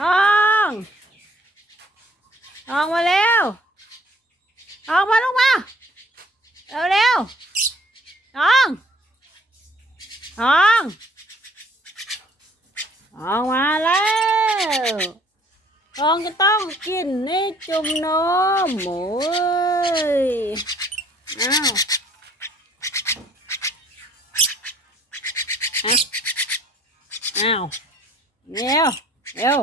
อองออกมาเร็วออกมาลงมาเร็วเร็วอองอองออกมาแล้วอองจะต้องกินนี่จุ่มนมโอ้ยอ้าวอ้าว อ้าวเร็วเร็ว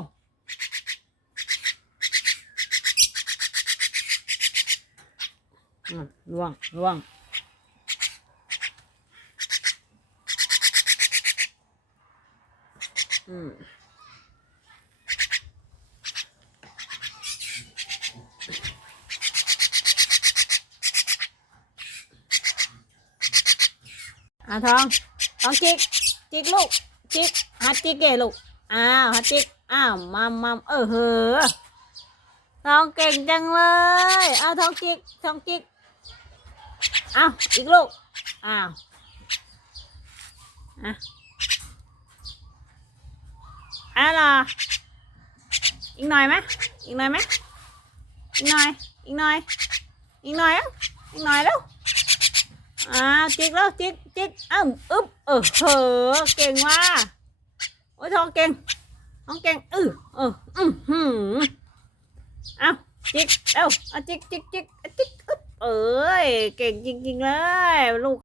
อืมล่วงล่วง อ้าวหัดจิกอ้าวมัมมัมเออเหอทองเก่งจังเลยอ้าวทองจิกทองจิกอ้าวอีกลูกอ้าวอะอะล่ะอีกหน่อยไหมอีกหน่อยไหมอีกหน่อยอีกหน่อยอีกหน่อยอีกหน่อยแล้วอ้าวจิกแล้วจิกจิกอ้าวอึ๊บเออเหอเก่งว่ะ อ้ยทองเก่งทองเก่งเออเอออือหืออ้าจิกเร็วเอาจิกจิกจิกจิกอึ๊บเอ้ยเก่งจริงๆเลยลูก